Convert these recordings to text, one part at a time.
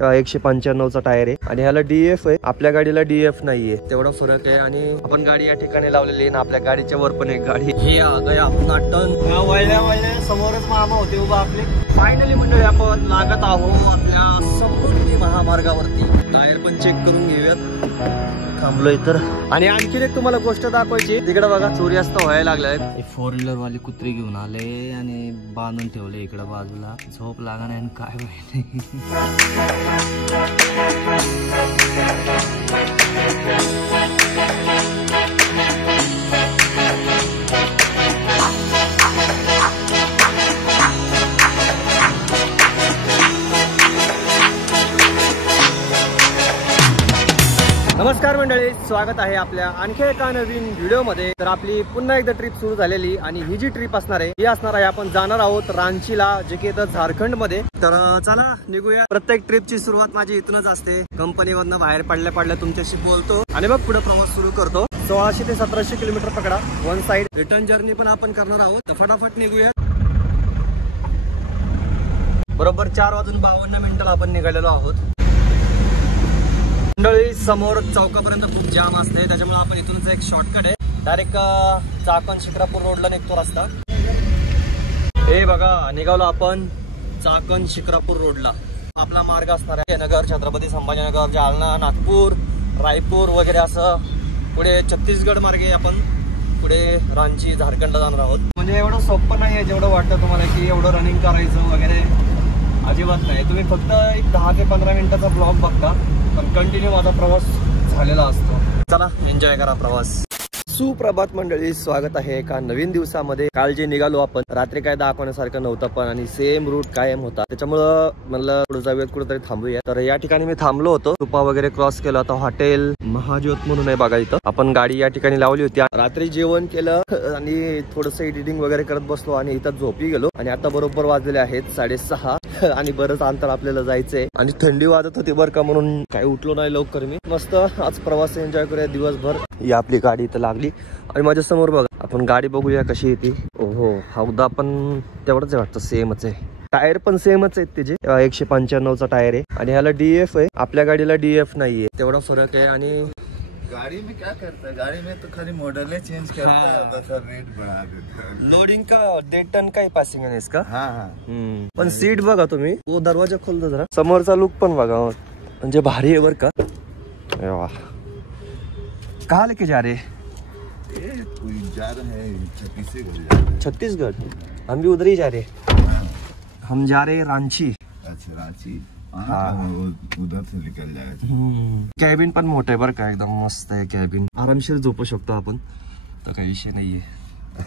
195चा tyre आहे आणि ह्याला DF आहे, आपल्या गाडीला DF नाहीये, तेवढा फरक आहे. आणि आपण गाडी या ठिकाणी लावलेली आहे ना, आपल्या गाडीच्या वर पण एक गाडी हे नाटन वळल्या समोरच मामा होते उभा आपले. फायनली मंडळी आपण लागत आहोत आपल्या समृद्धी महामार्गावरती. टायर पण चेक करून घेऊयात, थांबलोय तर. आणि आणखीन एक तुम्हाला गोष्ट दाखवायची, तिकडे बघा सूर्यास्त व्हायला लागलाय. 4 व्हीलर वाली कुत्री घेऊन आले आणि बांधून ठेवले इकडे बाजूला. झोप लागा नाही काय माहिती. नमस्कार मंडळी, स्वागत आहे आपल्या आणखी एका नवीन व्हिडिओ मध्ये. तर आपली पुन्हा एकदा ट्रिप सुरू झालेली आणि ही जी ट्रिप असणार आहे, ही असणार आहे आपण जाणार आहोत रांचीला, जे की येतं झारखंड मध्ये. तर चला निघूया. प्रत्येक ट्रिपची सुरुवात माझी इथूनच असते. कंपनीवरनं बाहेर पडल्या तुमच्याशी बोलतो आणि मग पुढे प्रवास सुरू करतो. 1600 ते 1700 किलोमीटर पकडा वन साइड. रिटर्न जर्नी पण आपण करणार आहोत, तर फटाफट निघूया. बरोबर 4:52 आपण निघालेलो आहोत. मंडळी समोर चौकापर्यंत खूप जाम असते, त्याच्यामुळे आपण इथूनच एक शॉर्टकट आहे, डायरेक्ट चाकण शिक्रापूर रोडला निघतो रस्ता. हे बघा निघालो आपण चाकण शिक्रापूर रोडला. आपला मार्ग असणार आहे नगर, छत्रपती संभाजीनगर, जालना, नागपूर, रायपूर वगैरे असं पुढे छत्तीसगड मार्गे आपण पुढे रांची झारखंडला जाणार आहोत. म्हणजे एवढं सोपं नाही आहे जेवढं वाटतं तुम्हाला की एवढं रनिंग करायचं वगैरे, अजिबात नाही. तुम्ही फक्त एक 10 ते 15 मिनिटाचा ब्लॉग बघता, पण कंटिन्यू माझा प्रवास झालेला असतो. चला एन्जॉय करा प्रवास. सुप्रभात मंडळी, स्वागत आहे एका नवीन दिवसामध्ये. काल जे निघालो आपण, रात्री काय दाखवण्यासारखं नव्हतं पण, आणि सेम रूट कायम होता, त्याच्यामुळं म्हणलं पुढे जाऊयात, कुठेतरी थांबूया. तर या ठिकाणी मी थांबलो होतो, तुपा वगैरे क्रॉस केला होता. हॉटेल महाज्योत म्हणून आहे बघा इथं. आपण गाडी या ठिकाणी लावली होती, रात्री जेवण केलं आणि थोडस एडिटिंग वगैरे करत बसलो आणि इथं झोपी गेलो. आणि आता बरोबर वाजलेले आहेत 6:30 आणि बरंच अंतर आपल्याला जायचंय आणि थंडी वाजत होती बरं का, म्हणून काही उठलो नाही लवकर मी. मस्त आज प्रवास एन्जॉय करूया दिवसभर. ही आपली गाडी इथं लागली आणि माझ्या समोर बघा, आपण गाडी बघूया कशी येते. ओहो, हौदा पण तेवढंच वाटतं, सेमच आहे. टायर पण सेमच आहेत त्याचे. 195चा टायर आहे आणि ह्याला DF आहे, आपल्या गाडीला DF नाहीये, तेवढा फरक आहे. आणि गाड़ी में क्या करता है, गाड़ी में तो खाली मॉडल चेंज करता है, बस रेट बढ़ा देता है. लोडिंग का 1.5 टन का ही पासिंग है इसका. हाँ. पण सीट बघा तुम्ही, वो दरवाजा खोल दो जरा, समोरचा लुक पण बघा, म्हणजे भारी आहे बर का. कहाँ लेके जा रहे? जा रहे हैं छत्तीसगढ़. हम भी उधर ही जा रहे. हम जा रहे रांची. अच्छा रांची. हाँ, उधर से निकल जाएगा. कॅबिन पण मोठं आहे बरं का, एकदम मस्त आहे कॅबिन. आरामशीर झोपू शकतो आपण, तर काही विषय नाहीये.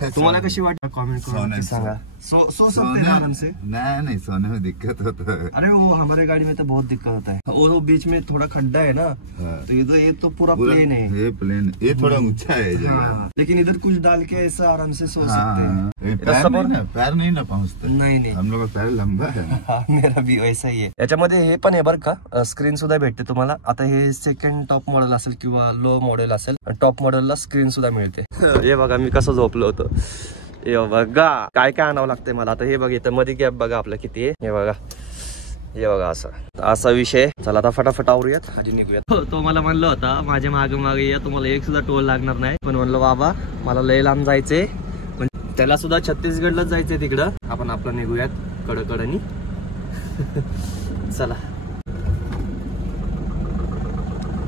तुम्हाला कशी वाटतं कमेंट करून सांगा. सो सकते हैं आराम से. नहीं सोने में दिक्कत होता है. अरे वो हमारे गाड़ी में तो बहुत दिक्कत होता है. वो बीच में थोड़ा खड्डा है ना, तो ये तो पूरा प्लेन है. ये प्लेन, ये थोड़ा ऊंचा है जगह. लेकिन इधर कुछ डाल के ऐसा आराम से सो सकते हैं. पैर नहीं ना पहुँचते. नाही हम लोग का पैर लंबा है. मेरा भी वैसा ही आहे. याच्यामध्ये हे पण आहे बरं का, स्क्रीन सुद्धा भेटते तुम्हाला. आता हे सेकंड टॉप मॉडेल असेल किंवा लो मॉडेल असेल, टॉप मॉडेलला स्क्रीन सुद्धा मिळते. हे बघा मी कसं झोपलो होतो. हे बघा काय काय आणावं लागतंय मला. आता हे बघा इथं मध्ये गॅप बघा आपला किती आहे, हे बघा असा विषय. चला आता फटाफट आवरूयात आधी निघूयात. तो मला म्हणलं होता माझ्या मागे या, तुम्हाला एक सुद्धा टोल लागणार नाही. पण म्हणलं बाबा मला लय लांब जायचंय, पण त्याला सुद्धा छत्तीसगडलाच जायचंय तिकडं. आपण आपलं निघूयात कडकडनी. चला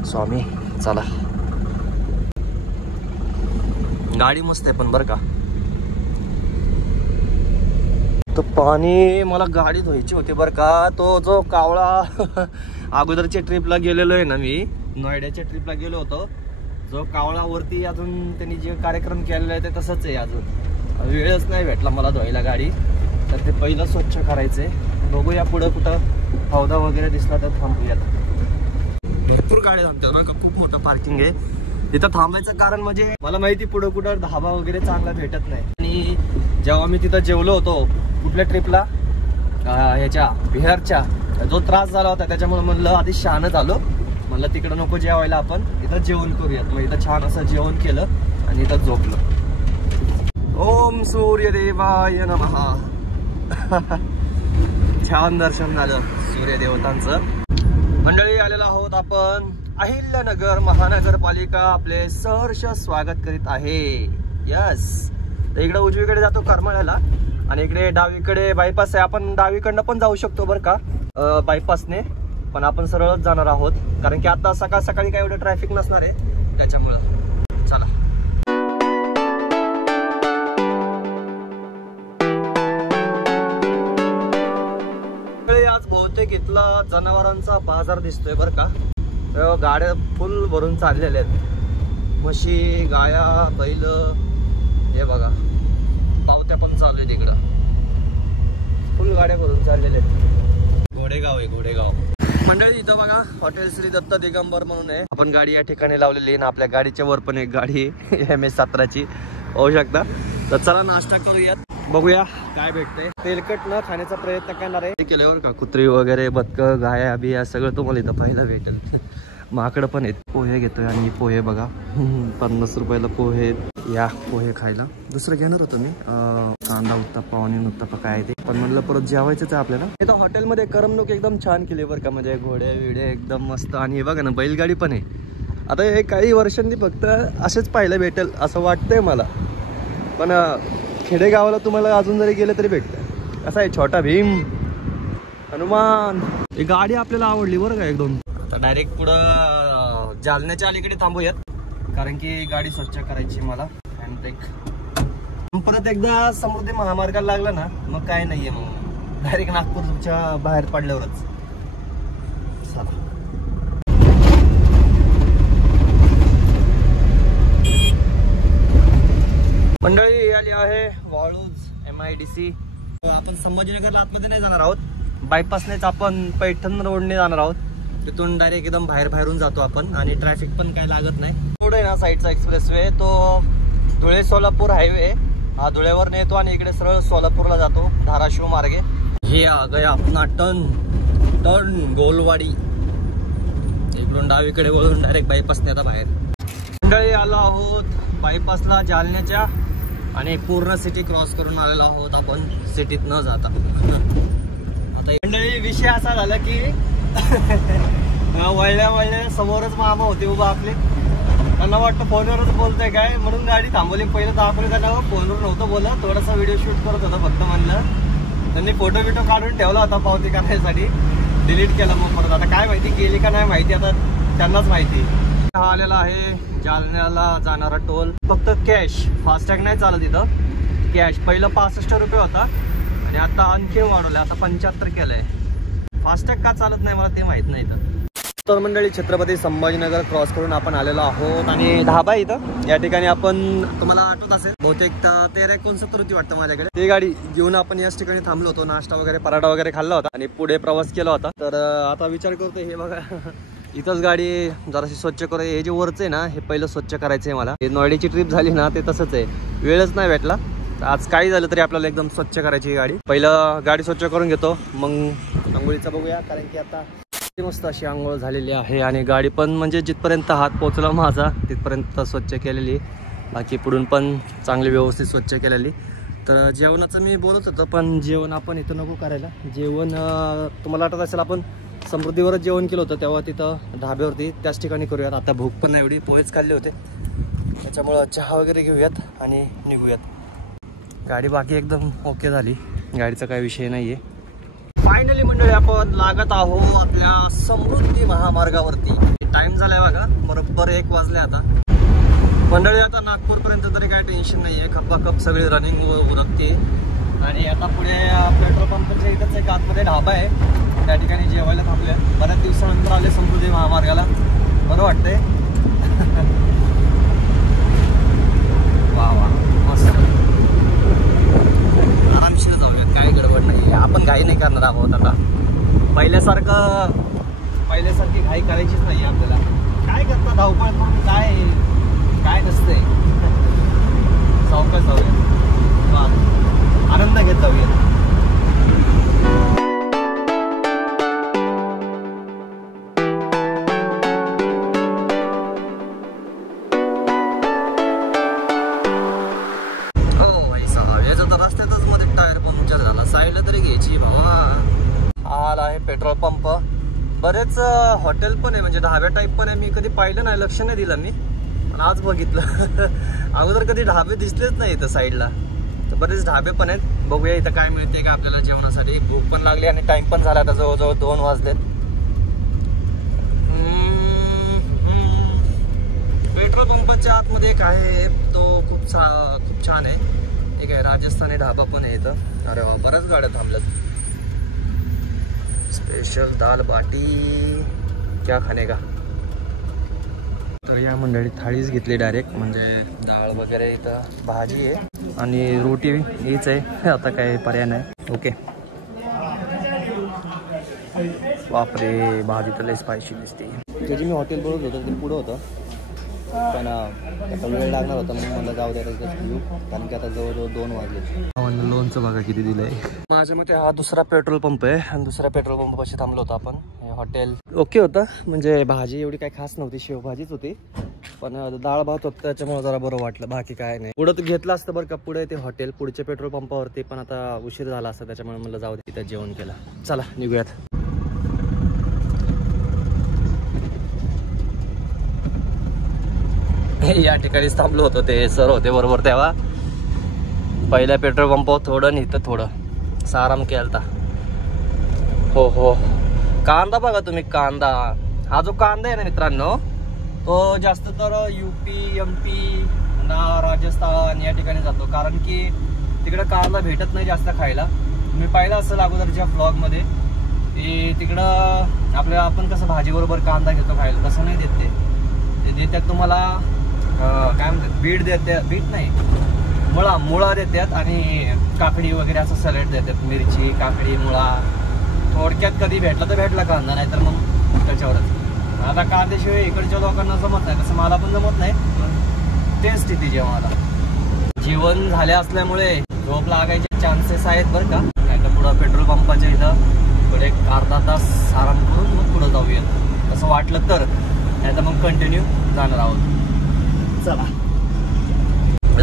स्वामी चला. गाडी मस्त आहे पण बरं का. तो पाणी मला गाडी धुवायची होती बरं का. तो जो कावळा अगोदरच्या ट्रिपला गेलेलो आहे ना मी, नोएडाच्या ट्रिपला गेलो होतो, जो कावळा वरती अजून त्यांनी जे कार्यक्रम केलेला आहे ते तसंच आहे. अजून वेळच नाही भेटला मला धुवायला गाडी, तर ते पहिलं स्वच्छ करायचंय. बघूया पुढं कुठं हौदा वगैरे दिसला तर थांबूयात. भरपूर गाड्या थांबतात ना, खूप मोठं पार्किंग आहे तिथं. थांबायचं कारण म्हणजे मला माहिती पुढं कुठं धाबा वगैरे चांगला भेटत नाही. आणि जेव्हा मी तिथं जेवलो होतो कुठल्या ट्रिपला, ह्याच्या बिहारच्या, जो त्रास झाला होता त्याच्यामुळे म्हणलं आधी शहाणं झालो, म्हणलं तिकडं नको जेवायला, आपण इथं जेवण करूयात. मग इथं छान असं जेवण केलं आणि इथं झोपलो. ओम सूर्यदेवाय नमः. छान दर्शन झालं सूर्यदेवतांचं. मंडळी आलेलो आहोत आपण अहिल्यानगर महानगरपालिका आपले सहर्ष स्वागत करीत आहे. यस, तर इकडे उजवीकडे जातो करमाळ्याला आणि इकडे डावीकडे बायपास आहे. आपण डावीकडनं पण जाऊ शकतो बरं का बायपासने, पण आपण सरळच जाणार आहोत कारण की आता सकाळ सकाळी काय एवढं ट्रॅफिक नसणार आहे त्याच्यामुळं. चला आज बहुतेक इथला जनावरांचा बाजार दिसतोय बरं का. गाड्या फुल भरून चाललेल्या आहेत, म्हशी गाया बैल हे बघा, पावत्या पण चालू आहेत इकडं, फुल गाड्या भरून चाललेल्या आहेत. घोडेगाव आहे घोडेगाव. मंडळी इथं बघा हॉटेल श्री दत्त दिगंबर म्हणून आहे. आपण गाडी या ठिकाणी लावलेली आहे ना, आपल्या गाडीच्या वर पण एक गाडी MS17ची होऊ शकता. तर चला नाश्ता करूयात, बघूया काय भेटतंय. तेलकट न खाण्याचा प्रयत्न करणार आहे केल्यावर का कुत्री वगैरे बदक गाया बिया सगळं तुम्हाला इथं पाहायला भेटेल. माकडं पण आहेत. पोहे घेतोय आणि पोहे बघा 50 रुपयाला पोहे. या पोहे खायला. दुसरं घेणार होतो मी कांदा उत्तप्पा ऑनियन उत्तप्पा काय ते, पण म्हणलं परत जेवायचंच आहे आपल्याला. इथं हॉटेलमध्ये करमणूक एकदम छान केली बरं का, म्हणजे घोडे विडे एकदम मस्त. आणि हे बघा ना बैलगाडी पण आहे. आता हे काही वर्षांनी फक्त असेच पाहायला भेटेल असं वाटतंय मला, पण खेडेगावाला तुम्हाला अजून जरी गेले तरी भेटतं. असं आहे छोटा भीम हनुमान. ही गाडी आपल्याला आवडली बरं का एकदम. आता डायरेक्ट पुढं जालन्याच्या अलीकडे थांबूयात कारण की गाडी स्वच्छ करायची मला. हँडब्रेक परत एकदा समृद्धी महामार्गाला लागला ना मग काय नाहीये, मग डायरेक्ट नागपूरच्या बाहेर पडल्यावरच. मंडळी आली आहे वाळूज MIDC. आपण संभाजीनगरला आतमध्ये नाही जाणार आहोत, बायपासनेच आपण पैठण रोडने जाणार आहोत. तिथून डायरेक्ट एकदम बाहेरून जातो आपण आणि ट्रॅफिक पण काही लागत नाही. पुढे ना साईडचा एक्सप्रेसवे तो धुळे सोलापूर हायवे हा धुळेवर येतो आणि इकडे सरळ सोलापूरला जातो धाराशिव मार्गे. हे आ गया अपना टर्न गोलवाडी. इकडून डावीकडे वळून डायरेक्ट बायपासने आता बाहेर. मंडळी आलो आहोत बायपासला जालन्याच्या आणि पूर्ण सिटी क्रॉस करून आलेलो आहोत आपण सिटीत न जाता. आता मंडळी विषय असा झाला की वळल्या समोरच मामा होते उभा आपले. त्यांना वाटतं फोनवरच बोलतोय काय म्हणून गाडी थांबवली. पहिलं दाखवलं त्यांना फोनवर नव्हतं बोलत, थोडासा व्हिडिओ शूट करत होता फक्त म्हणलं. त्यांनी फोटो बिटो काढून ठेवला होता पावती करण्यासाठी, डिलीट केला मग परत. आता काय माहिती गेली का नाही माहिती, आता त्यांनाच माहिती. हा आलेला आहे जालन्याला जाणारा टोल, फक्त कॅश, फास्टॅग नाही चालत इथं. कॅश पहिलं 65 रुपये होता आणि आता आणखी वाढवलं, आता 75 केलंय. फास्टॅग का चालत नाही मला ते माहित नाही इथं. तर मंडळी छत्रपती संभाजीनगर क्रॉस करून आपण आलेलो आहोत आणि ढाबा इथं या ठिकाणी आपण, तुम्हाला आठवत असेल बहुतेक 1369 होती वाटतं माझ्याकडे. ती गाडी घेऊन आपण याच ठिकाणी थांबलो होतो, नाश्ता वगैरे पराठा वगैरे खाल्ला होता आणि पुढे प्रवास केला होता. तर आता विचार करतोय हे बघा इथंच गाडी जराशी स्वच्छ करू. हे जे वरचं आहे ना हे पहिलं स्वच्छ करायचं आहे मला. हे नॉयडेची ट्रिप झाली ना ते तसंच आहे, वेळच नाही भेटला. आज काही झालं तरी आपल्याला एकदम स्वच्छ करायची ही गाडी. पहिलं गाडी स्वच्छ करून घेतो मग आंघोळीचं बघूया, कारण की आता मस्त अशी आंघोळ झालेली आहे आणि गाडी पण म्हणजे जिथपर्यंत हात पोचला माझा तिथपर्यंत स्वच्छ केलेली, बाकी पुढून पण चांगली व्यवस्थित स्वच्छ केलेली. तर जेवणाचं मी बोलत होतो पण जेवण आपण इथं नको करायला. जेवण तुम्हाला आठवत असेल आपण समृद्धीवरच जेवण केलं होतं तेव्हा तिथं ढाब्यावरती, त्याच ठिकाणी करूयात. आता भूक पण नाही एवढी, पोहेच खाल्ले होते त्याच्यामुळं चहा वगैरे घेऊयात आणि निघूयात. गाडी बाकी एकदम ओके झाली, गाडीचा काही विषय नाही आहे. फायनली मंडळी आपण लागत आहोत आपल्या समृद्धी महामार्गावरती. टाइम झालाय बघा, बरोबर 1 वाजले आता. मंडळी आता नागपूरपर्यंत तरी काही टेन्शन नाही आहे, खप्पाखप सगळी रनिंग उरकते. आणि आता पुढे पेट्रोल पंपच्या इथंच एक आतमध्ये ढाबा आहे, त्या ठिकाणी जेवायला थांबले. बऱ्याच दिवसानंतर आले समृद्धी महामार्गाला, बरं वाटतंय. वा वा मस्त, आरामशीर जाऊयात, काही गडबड नाही. आपण घाई नाही करणार आहोत आता. पहिल्यासारखी घाई करायचीच नाही आपल्याला. काय करता धावपळ करून काय नसतंय. सावकाश जाऊया, आनंद घेत जाऊया. पेट्रोल पंप बरेच इथेच हॉटेल पण आहे, म्हणजे ढाब्या टाईप पण आहे. मी कधी पाहिलं नाही, लक्ष नाही दिलं मी, पण आज बघितलं. अगोदर कधी ढाबे दिसलेच नाही इथं साईडला, तर बरेच ढाबे पण आहेत. बघूया इथं काय मिळते का आपल्याला जेवणासाठी. भूक पण लागली आणि टाइम पण झाला, आता जवळजवळ 2 वाजलेत. पेट्रोल पंपाच्या आतमध्ये एक आहे, तो खूप छान आहे. एक आहे राजस्थानी ढाबा पण आहे इथं. अरे वा, बऱ्याच गाड्या थांबल्यात. स्पेशल दाल बाटी क्या खाणे का. तर या मंडळी थाळीच घेतली डायरेक्ट, म्हणजे डाळ वगैरे, इथं भाजी आहे आणि रोटी हीच आहे. आता काय पर्याय नाही. ओके. बापरे, भाजी तर लई स्पायसी दिसते. त्याची मी हॉटेल बोलत होतो, ते पुढं होतं, पण आता वेळ लागणार होता म्हणून मला जाऊ द्यायला घेऊ, कारण की आता जवळजवळ 2 वाजले. लोणचं बघा किती दिलंय. माझ्या मते हा दुसरा पेट्रोल पंप आहे आणि दुसऱ्या पेट्रोल पंपापाशी थांबलो होतो आपण. हे हॉटेल ओके होतं, म्हणजे भाजी एवढी काही खास नव्हती, शेवभाजीच होती, पण डाळ भात होतं त्याच्यामुळे जरा बरं वाटलं, बाकी काय नाही. पुढं तर घेतलं असतं बरं का, पुढे ते हॉटेल पुढच्या पेट्रोल पंपावरती, पण आता उशीर झाला असता त्याच्यामुळे मला जाऊ दे, तिथं जेवण केलं. चला निघूयात. या ठिकाणीच थांबलो होतो, ते सर होते बरोबर तेव्हा. पहिल्या पेट्रोल पंपावर थोडं आणि इथं थोडं साराम केलता. हो हो, कांदा बघा तुम्ही, कांदा. हा जो कांदा आहे ना मित्रांनो, तो जास्त तर UP MP ना राजस्थान या ठिकाणी जातो, कारण की तिकडे कांदा भेटत नाही जास्त खायला. तुम्ही पाहिलं असेल अगोदरच्या ब्लॉगमध्ये, ते तिकडं आपल्याला आपण कसं भाजी बरोबर कांदा घेतो खायला, तसं नाही देत ते देतात तुम्हाला काय म्हणतात, बीट देतात, बीट नाही, मुळा देतात आणि काकडी वगैरे असं सॅलड देतात. मिरची, काकडी, मुळा. थोडक्यात कधी भेटला तर भेटला कांदा, नाही तर मग त्याच्यावरच. आता कांद्याशिवाय इकडच्या लोकांना जमत नाही, तसं मला पण जमत नाही, पण तेच स्थिती जेवणाला. जेवण झाले असल्यामुळे झोप लागायचे चान्सेस आहेत बरं का. नाही तर पुढं पेट्रोल पंपाच्या इथं पुढे 1 अर्धा तास आराम करून मग पुढं जाऊया, असं वाटलं तर. नाही तर मग कंटिन्यू जाणार आहोत. चला.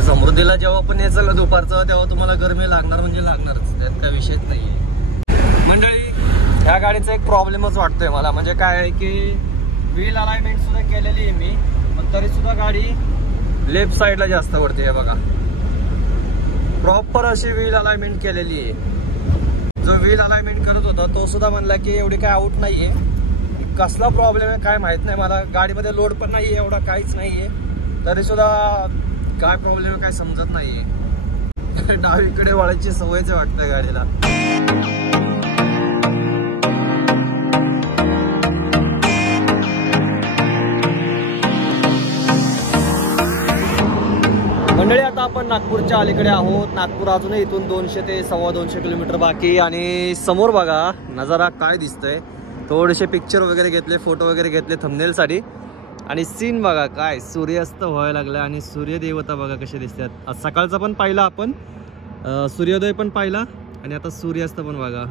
समृद्धीला जेव्हा पण यायचं ना दुपारचं, तेव्हा तुम्हाला गरमी लागणार म्हणजे लागणारच, त्यात काय विषयच नाहीये. मंडळी, ह्या गाडीचा एक प्रॉब्लेमच वाटतोय मला, म्हणजे काय आहे की व्हील अलाइनमेंट सुद्धा केलेली आहे मी, पण तरी सुद्धा गाडी लेफ्ट साईडला जास्त वरती आहे बघा. प्रॉपर अशी व्हील अलाइनमेंट केलेली आहे. जो व्हील अलाइनमेंट करत होता तो सुद्धा म्हणला की एवढी काय आउट नाहीये. कसला प्रॉब्लेम आहे काय माहित नाही मला. गाडीमध्ये लोड पण नाहीये एवढा, काहीच नाहीये, तरी सुद्धा काय प्रॉब्लेम आहे काय समजत नाहीये. डावीकडे वळायची सवयच वाटतं गाडीला. मंडळी, आता आपण नागपूरच्या अलीकडे आहोत. नागपूर अजूनही इथून 200 ते 2.25 किलोमीटर बाकी. आणि समोर बघा नजारा काय दिसतंय. थोडेसे पिक्चर वगैरे घेतले, फोटो वगैरे घेतले थंबनेलसाठी. आणि सीन बघा काय, सूर्यास्त व्हायला लागला आणि सूर्यदेवता बघा कसे दिसतात. सकाळचा पण पाहिला आपण, सूर्योदय पण पाहिला आणि आता सूर्यास्त पण बघा.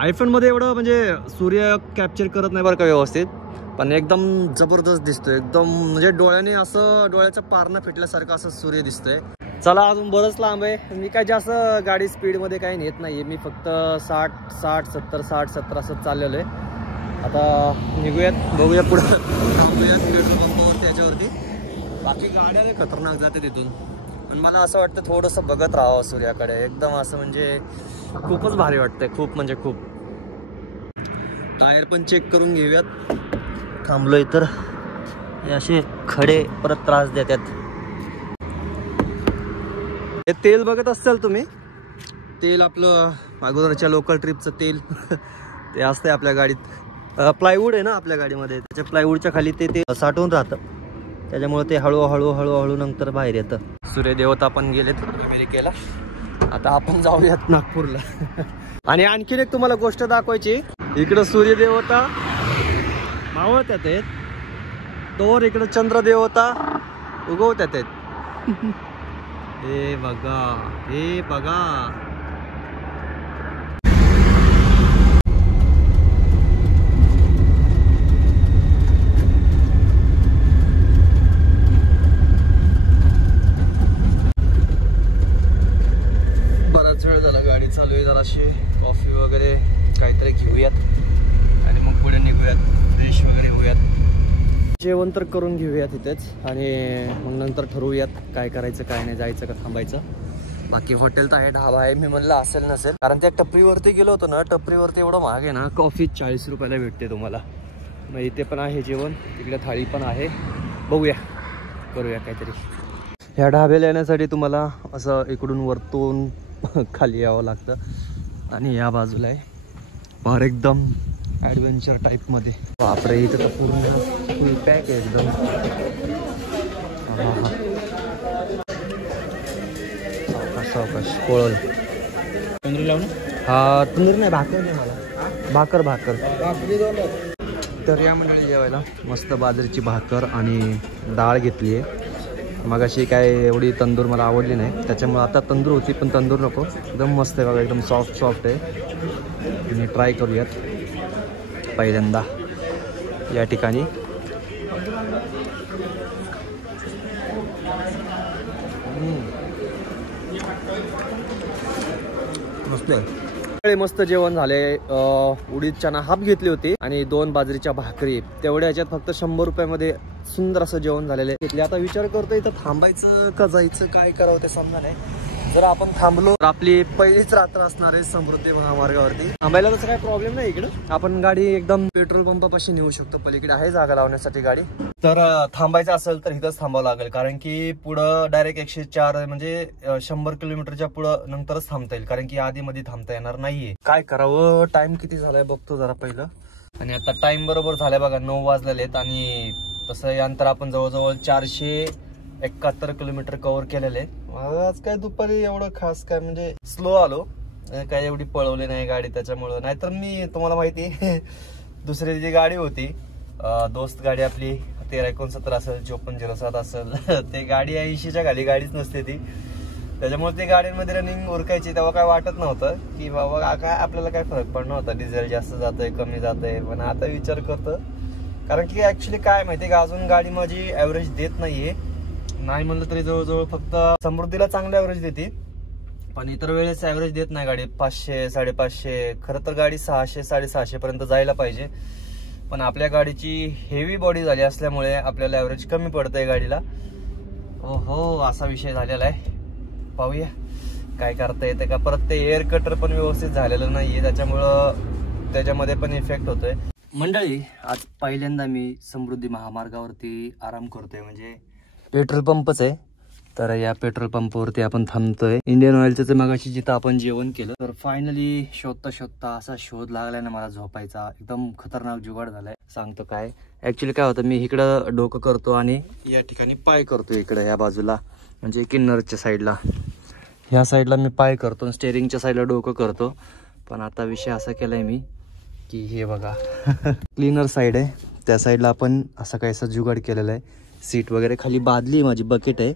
आयफोनमध्ये एवढं म्हणजे सूर्य कॅप्चर करत नाही बरं का व्यवस्थित, पण एकदम जबरदस्त दिसतोय. एकदम म्हणजे डोळ्याने असं, डोळ्याचं पारणं फिटल्यासारखं असं सूर्य दिसतोय. चला, अजून बरंच लांब आहे. मी काय जास्त गाडी स्पीडमध्ये काही नेत नाहीये, मी फक्त 60 70 60 70 असं चाललेलो आहे. आता निघूयात, बघूया पुढं, थांबूयात पेट्रोल पंपावरती याच्यावरती. बाकी गाड्या खतरनाक जाते तिथून, पण मला असं वाटतं थोडंसं बघत राहावं सूर्याकडे. एकदम असं म्हणजे खूपच भारी वाटतंय, खूप म्हणजे खूप. टायर पण चेक करून घेऊयात. थांबलोय तर हे असे खडे परत त्रास देतात. हे तेल बघत असाल तुम्ही, तेल आपलं अगोदरच्या लोकल ट्रिपचं तेल ते असतंय आपल्या गाडीत. प्लायवूड आहे ना आपल्या गाडीमध्ये, त्याच्या प्लायवूडच्या खाली ते साठवून राहतं, त्याच्यामुळे ते हळूहळू नंतर बाहेर येतं. सूर्यदेवता पण गेलेत अमेरिकेला. आता आपण जाऊयात नागपूरला. आणि आणखीन एक तुम्हाला गोष्ट दाखवायची. इकडं सूर्यदेवता मावळत्यात आहेत, तोवर इकडं चंद्रदेवता उगवत्यात आहेत. हे बघा, हे बघा. बराच वेळ झाला गाडी चालू आहे, जराशी कॉफी वगैरे काहीतरी घेऊयात आणि मग पुढे निघूयात. जेवण तर करून घेऊया तिथेच आणि मग नंतर ठरवूयात काय करायचं काय नाही, जायचं का थांबायचं. बाकी हॉटेल तर आहे, ढाबा आहे. मी म्हणलं असेल नसेल, कारण त्या टपरीवरती गेलो होतो ना, टपरीवरती एवढं महाग आहे ना, कॉफी 40 रुपयाला भेटते तुम्हाला. मग इथे पण आहे जेवण, तिकडे थाळी पण आहे. बघूया, करूया काहीतरी. ह्या ढाब्याला येण्यासाठी तुम्हाला असं इकडून वरतून खाली यावं लागतं आणि या बाजूला आहे बाहेर एकदम ॲडव्हेंचर टाईपमध्ये. बापरे, इथं तर पूर्ण फुल पॅक आहे एकदम. सावकाश कोळल तंदूर लावून. हा तंदूर नाही, भाकर नाही मला, भाकर. तर या मंडळी जेवायला मस्त बाजरीची भाकर आणि डाळ घेतली आहे. मग अशी काय एवढी तंदूर मला आवडली नाही, त्याच्यामुळे आता तंदूर होती पण तंदूर नको. एकदम मस्त आहे बघा, एकदम सॉफ्ट आहे. आणि ट्राय करूयात पहिल्यांदा या ठिकाणी. मस्त आहे. मस्त जेवण झाले. उडीद चना हाफ घेतली होती आणि 2 बाजरीच्या भाकरी, तेवढ्या ह्याच्यात फक्त 100 रुपयामध्ये सुंदर असं जेवण झालेलं आहे. घेतले. आता विचार करतोय इथं थांबायचं का जायचं, काय करावं ते समजा नाही. जर आपण थांबलो तर आपली पहिलीच रात्र असणार आहे समृद्धी महामार्गावरती. थांबायला तसं काही प्रॉब्लेम नाही, इकडं आपण गाडी एकदम पेट्रोल पंपापाशी नेऊ शकतो, पलीकडे आहे जागा लावण्यासाठी गाडी. तर थांबायचं असेल तर इथंच थांबावं लागेल, कारण की पुढं डायरेक्ट 104 म्हणजे 100 किलोमीटरच्या पुढं नंतरच थांबता येईल, कारण की आधी मध्ये थांबता येणार नाहीये. काय करावं, टाइम किती झालाय बघतो जरा पहिलं. आणि आता टाइम बरोबर झालाय बघा, 9 वाजलेले आहेत. आणि तसं यानंतर आपण जवळजवळ 471 किलोमीटर कव्हर केलेले. आज काय दुपारी एवढं खास काय म्हणजे स्लो आलो, काय एवढी पळवली नाही गाडी त्याच्यामुळं. नाहीतर मी तुम्हाला माहिती दुसरी जी गाडी होती दोस्त गाडी आपली 1369 असेल, 5407 असेल, ते गाडी 80च्या खाली गाडीच नसते ती. त्याच्यामुळे ते गाड्यांमध्ये रनिंग उरकायची तेव्हा काय वाटत नव्हतं की बाबा काय आपल्याला काय फरक पडणार होता, डिझेल जास्त जातंय कमी जातंय. पण आता विचार करतो, कारण की ऍक्च्युली काय माहितीये का, अजून गाडी माझी ऍव्हरेज देत नाहीये. नाही म्हणलं तरी जवळजवळ फक्त समृद्धीला चांगलं ऍव्हरेज देते, पण इतर वेळेस ऍव्हरेज देत नाही गाडी. 500 550, खरं तर गाडी 600 650 पर्यंत जायला पाहिजे. पण आपल्या गाडीची हेवी बॉडी झाली असल्यामुळे आपल्याला ऍव्हरेज कमी पडतंय गाडीला. हो असा विषय झालेला आहे. पाहूया काय करता येते का. परत ते एअर कटर पण व्यवस्थित झालेलं नाहीये, त्याच्यामुळं त्याच्यामध्ये पण इफेक्ट होतोय. मंडळी, आज पहिल्यांदा मी समृद्धी महामार्गावरती आराम करतोय, म्हणजे पेट्रोल पंपच आहे. तर या पेट्रोल पंपावरती आपण थांबतोय. इंडियन ऑइलचं मगाशी जिथं आपण जेवण केलं, तर फायनली शोधता असा शोध लागलाय ना मला झोपायचा. एकदम खतरनाक जुगाड झालाय. सांगतो काय, ऍक्च्युली काय होतं, मी इकडं डोकं करतो आणि या ठिकाणी पाय करतो, इकडं या बाजूला म्हणजे किन्नरच्या साईडला, ह्या साईडला मी पाय करतो, स्टेअरिंगच्या साईडला डोकं करतो. पण आता विषय असा केलाय मी की हे बघा क्लीनर साईड आहे, त्या साईडला आपण असं काहीसा जुगाड केलेला आहे. सीट वगैरे खाली बादली, माझी बकेट आहे,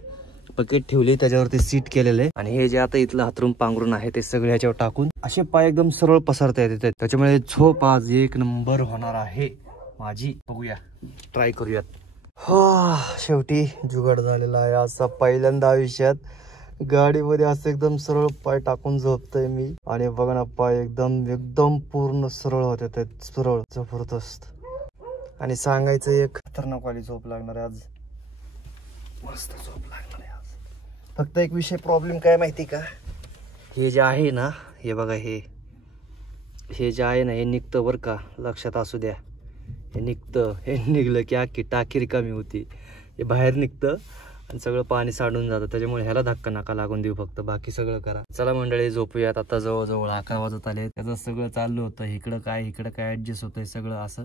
बकेट ठेवली, त्याच्यावरती सीट केलेलं आहे. आणि हे जे आता इथलं हातरून पांघरून आहे ते सगळे ह्याच्यावर टाकून असे पाय एकदम सरळ पसरता येते, त्याच्यामुळे झोप आज 1 नंबर होणार आहे माझी. बघूया, ट्राय करूयात. हो, शेवटी जुगाड झालेला आहे असा. पहिल्यांदा आयुष्यात गाडीमध्ये असं एकदम सरळ पाय टाकून झोपतोय मी. आणि बघा ना, पाय एकदम पूर्ण सरळ होते ते, सरळ जबरदस्त. आणि सांगायचं एक खतरनाक वाली झोप लागणार आहे आज, मस्त झोप लागणार आहे आज. फक्त एक विषय प्रॉब्लेम काय माहिती का, हे जे आहे ना, हे बघा, हे जे आहे ना, हे निघतं बरं का, लक्षात असू द्या. हे निघतं, हे निघलं की अख्खी टाकी रिकामी होती. हे बाहेर निघतं आणि सगळं पाणी साडून जातं, त्याच्यामुळे ह्याला धक्का नका लागून देऊ, फक्त बाकी सगळं करा. चला मंडळी, झोपूयात. आता जवळजवळ 11 वाजत आले. त्याचं सगळं चाललं होतं, इकडं काय ऍडजस्ट होतंय सगळं असं.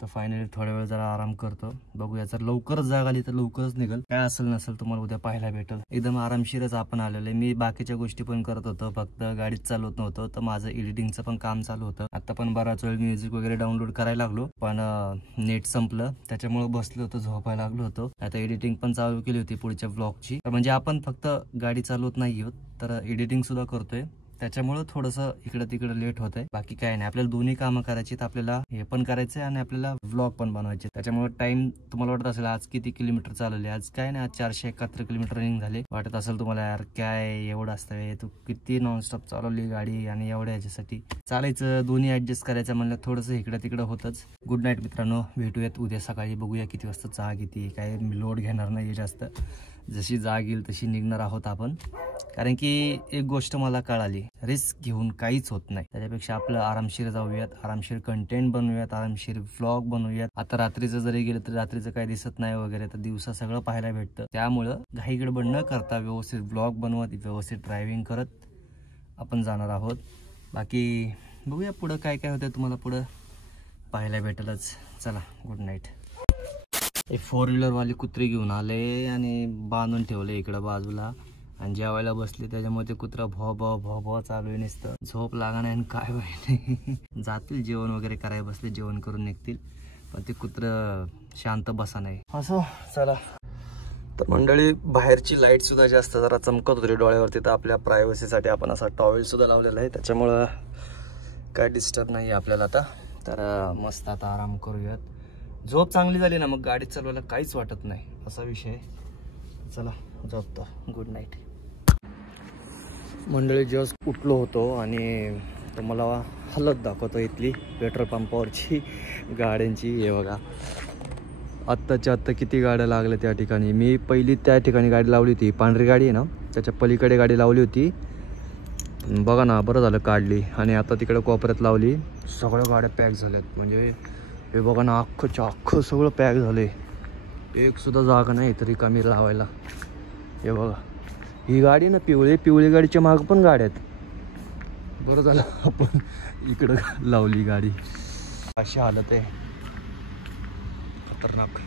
तर फायनली थोड्या वेळ जरा आराम करतो. बघूया, जर लवकरच जाग आली तर लवकरच निघल. काय असेल नसेल तुम्हाला उद्या पाहायला भेटेल. एकदम आरामशीरच आपण आलेले. मी बाकीच्या गोष्टी पण करत होतो, फक्त गाडीच चालवत नव्हतं. तर माझं एडिटिंगचं पण काम चालू होतं. आता पण बराच वेळ म्युझिक वगैरे डाउनलोड करायला लागलो, पण नेट संपलं, त्याच्यामुळे बसलो होतो, झोपायला लागलो होतो. आता एडिटिंग पण चालू केली होती पुढच्या ब्लॉगची. म्हणजे आपण फक्त गाडी चालवत नाही आहोत, तर एडिटिंग सुद्धा करतोय. त्याच्यामुळं थोडंसं इकडं तिकडं लेट होत आहे. बाकी काय नाही, आपल्याला दोन्ही कामं करायची, आपल्याला हे पण करायचंय आणि आपल्याला व्लॉग पण बनवायचे. त्याच्यामुळे टाइम तुम्हाला वाटत असेल आज किती किलोमीटर चालवले, आज काय नाही, आज 471 किलोमीटर रनिंग झाले. वाटत असेल तुम्हाला यार काय एवढं असतं, तू किती नॉनस्टॉप चालवली गाडी आणि एवढ्या ह्याच्यासाठी चालायचं, दोन्ही ऍडजस्ट करायचं म्हणलं थोडंसं इकडं तिकडं होतच. गुड नाईट मित्रांनो, भेटूयात उद्या सकाळी, बघूया किती वाजता जाग येते. काय लोड घेणार नाही जास्त, जशी जाग येईल तशी निघणार आहोत आपण. कारण की एक गोष्ट मला कळाली, रिस्क घेऊन काहीच होत नाही. त्याच्यापेक्षा आपलं आरामशीर जाऊयात, आरामशीर कंटेंट बनवूयात, आरामशीर व्लॉग बनवूयात. आता रात्रीचं जरी गेलं तर रात्रीचं काही दिसत नाही वगैरे, तर दिवसा सगळं पाहायला भेटतं. त्यामुळं घाई गडबड न करता व्यवस्थित व्लॉग बनवत, व्यवस्थित ड्रायव्हिंग करत आपण जाणार आहोत. बाकी बघूया पुढं काय काय होतं, तुम्हाला पुढं पाहायला भेटेलच. चला गुड नाईट. एक 4 व्हीलरवाले कुत्रे घेऊन आले आणि बांधून ठेवले इकडं बाजूला, आणि जेवायला बसले. त्याच्यामुळे ते कुत्रा भो भो भो भो चालू आहे, नुसतं झोप लागा नाही आणि काय माहिती. जातील जेवण वगैरे करायला बसले, जेवण करून निघतील, पण ते कुत्रं शांत बसा नाही. असो चला. तर मंडळी बाहेरची लाईट सुद्धा जास्त जरा चमकत होती डोळ्यावरती, तर आपल्या प्रायव्हसीसाठी आपण असा टॉवेल सुद्धा लावलेला आहे, त्याच्यामुळं काय डिस्टर्ब नाही आपल्याला आता. तर मस्त आता आराम करूयात. झोप चांगली झाली ना मग गाडी चालवायला काहीच वाटत नाही, असा विषय. चला झोपतो. Good night. मंडळी जस्ट उठलो होतो आणि तुम्हाला हालत दाखवतो इथली पेट्रोल पंपावरची गाड्यांची. हे बघा आत्ताच्या आत्ता किती गाड्या लागल्या त्या ठिकाणी. मी पहिली त्या ठिकाणी गाडी लावली होती, पांढरी गाडी आहे ना, त्याच्या पलीकडे गाडी लावली होती. बघा ना, बरं झालं काढली. आणि आता तिकडे कोपऱ्यात लावली, सगळ्या गाड्या पॅक झाल्यात. म्हणजे हे बघा ना, अख्खं सगळं पॅक झालं आहे, एक सुद्धा जागा नाही तरी कमी लावायला. हे बघा ही गाडी ना पिवळी गाडीच्या मागं पण गाड्या आहेत. बरं झालं आपण इकडं लावली गाडी. अशी हालत आहे खतरनाक.